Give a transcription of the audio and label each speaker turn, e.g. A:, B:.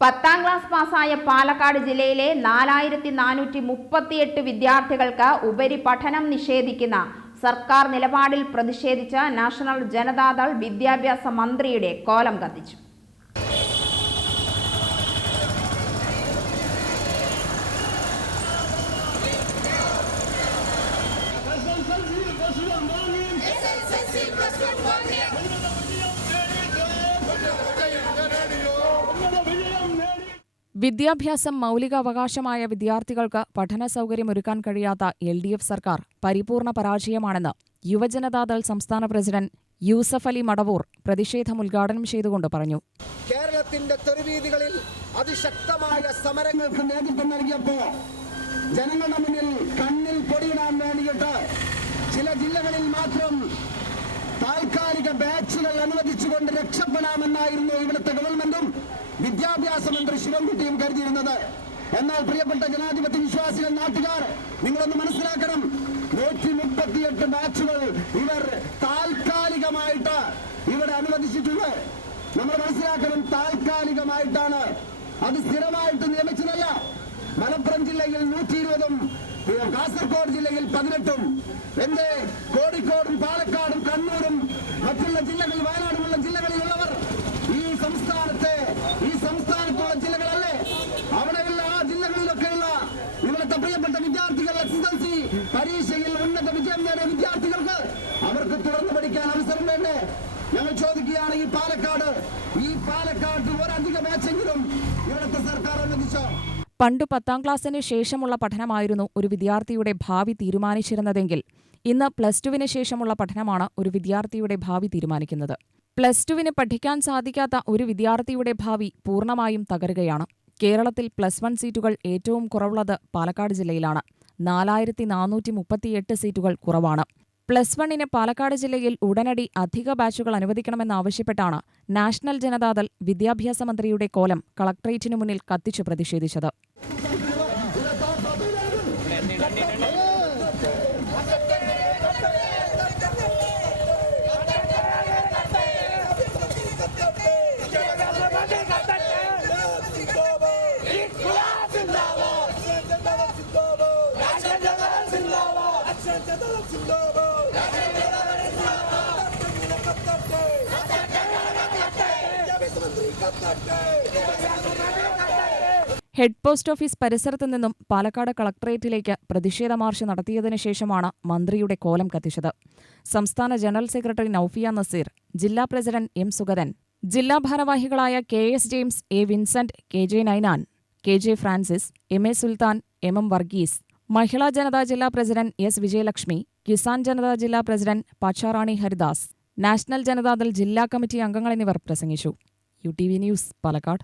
A: പത്താം ക്ലാസ് പാസ്സായ പാലക്കാട് ജില്ലയിലെ നാലായിരത്തി നാനൂറ്റി മുപ്പത്തിയെട്ട് വിദ്യാർത്ഥികൾക്ക് ഉപരിപഠനം നിഷേധിക്കുന്ന സർക്കാർ നിലപാടിൽ പ്രതിഷേധിച്ച നാഷണൽ ജനതാദൾ വിദ്യാഭ്യാസ മന്ത്രിയുടെ കോലം കത്തിച്ചു.
B: വിദ്യാഭ്യാസം മൗലികാവകാശമായ വിദ്യാർത്ഥികൾക്ക് പഠന സൗകര്യമൊരുക്കാൻ കഴിയാത്ത എൽ ഡി എഫ് സർക്കാർ പരിപൂർണ പരാജയമാണെന്ന് യുവജനതാദൾ സംസ്ഥാന പ്രസിഡന്റ് യൂസഫ് അലി മടവൂർ പ്രതിഷേധം ഉദ്ഘാടനം ചെയ്തുകൊണ്ട് പറഞ്ഞു.
C: കേരളത്തിന്റെ തെരുവീതികളിൽ അതിശക്തമായ സമരങ്ങൾക്ക് നേതൃത്വം നൽകിയപ്പോൾ ജനങ്ങളുടെ മുന്നിൽ കണ്ണിൽ പൊടിയിടാൻ വേണ്ടിയിട്ട് ചില ജില്ലകളിൽ മാത്രം താൽക്കാലിക ബാച്ചുകൾ അനുവദിച്ചുകൊണ്ട് രക്ഷപ്പെടാമെന്നായിരുന്നു ഇവിടുത്തെ ഗവൺമെന്റും വിദ്യാഭ്യാസ മന്ത്രി ശിവൻകുട്ടിയും കരുതിയിരുന്നത്. എന്നാൽ പ്രിയപ്പെട്ട ജനാധിപത്യ വിശ്വാസികൾ നാട്ടുകാർ നിങ്ങളൊന്ന് മനസ്സിലാക്കണം. നൂറ്റി മുപ്പത്തിയെട്ട് ബാച്ചുകൾ ഇവർ താൽക്കാലികമായിട്ട് ഇവിടെ അനുവദിച്ചിട്ടുണ്ട്. നമ്മൾ മനസ്സിലാക്കണം താൽക്കാലികമായിട്ടാണ്. അത് സ്ഥിരമായിട്ട് നിയമിച്ചതല്ല. മലപ്പുറം ജില്ലയിൽ നൂറ്റി ഇരുപതും കാസർഗോഡ് ജില്ലയിൽ പതിനെട്ടും എന്റെ കോഴിക്കോടും പാലക്കാടും കണ്ണൂരും മറ്റുള്ള ജില്ലകളിൽ വയനാടുമുള്ള ജില്ലകളിലുള്ളവർ എസ് എൽ പരീക്ഷയിൽ ഉന്നത വിജയം നേടിയ വിദ്യാർത്ഥികൾക്ക് അവർക്ക് തുടർന്ന് പഠിക്കാൻ അവസരം വേണ്ടേ? ഞങ്ങൾ ചോദിക്കുകയാണ് ഈ പാലക്കാട്. ഈ പാലക്കാട് ഒരധിക മാച്ചെങ്കിലും ഇവിടുത്തെ സർക്കാർ അനുവദിച്ചോ?
B: പണ്ട് പത്താം ക്ലാസ്സിന് ശേഷമുള്ള പഠനമായിരുന്നു ഒരു വിദ്യാർത്ഥിയുടെ ഭാവി തീരുമാനിച്ചിരുന്നതെങ്കിൽ. ഇന്ന് പ്ലസ് ടുവിന് ശേഷമുള്ള പഠനമാണ് ഒരു വിദ്യാർത്ഥിയുടെ ഭാവി തീരുമാനിക്കുന്നത്. പ്ലസ് ടുവിന് പഠിക്കാൻ സാധിക്കാത്ത ഒരു വിദ്യാർത്ഥിയുടെ ഭാവി പൂർണമായും തകരുകയാണ്. കേരളത്തിൽ പ്ലസ് വൺ സീറ്റുകൾ ഏറ്റവും കുറവുള്ളത് പാലക്കാട് ജില്ലയിലാണ്. നാലായിരത്തി നാനൂറ്റി മുപ്പത്തിയെട്ട് സീറ്റുകൾ കുറവാണ്. പ്ലസ് വണ്ണിന് പാലക്കാട് ജില്ലയിൽ ഉടനടി അധിക ബാച്ചുകൾ അനുവദിക്കണമെന്നാവശ്യപ്പെട്ടാണ് നാഷണൽ ജനതാദൾ വിദ്യാഭ്യാസ മന്ത്രിയുടെ കോലം കളക്ട്രേറ്റിനു മുന്നിൽ കത്തിച്ചു പ്രതിഷേധിച്ചത്. ഹെഡ് പോസ്റ്റ് ഓഫീസ് പരിസരത്തു നിന്നും പാലക്കാട് കളക്ടറേറ്റിലേക്ക് പ്രതിഷേധ മാർച്ച് നടത്തിയതിനു ശേഷമാണ് മന്ത്രിയുടെ കോലം കത്തിച്ചത്. സംസ്ഥാന ജനറൽ സെക്രട്ടറി നൌഫിയ നസീർ ജില്ലാ പ്രസിഡന്റ് എം സുഗതൻ ജില്ലാ ഭാരവാഹികളായ K S James A Vincent K J Nainan K J Francis M A Sultan M M Varghese Mahila Janata ജില്ലാ പ്രസിഡന്റ് എസ് വിജയലക്ഷ്മി കിസാൻ ജനതാ ജില്ലാ പ്രസിഡന്റ് പാച്ചാറാണി ഹരിദാസ് നാഷണൽ ജനതാദൾ ജില്ലാ കമ്മിറ്റി അംഗങ്ങൾ എന്നിവർ പ്രസംഗിച്ചു. U T V news Palakkad.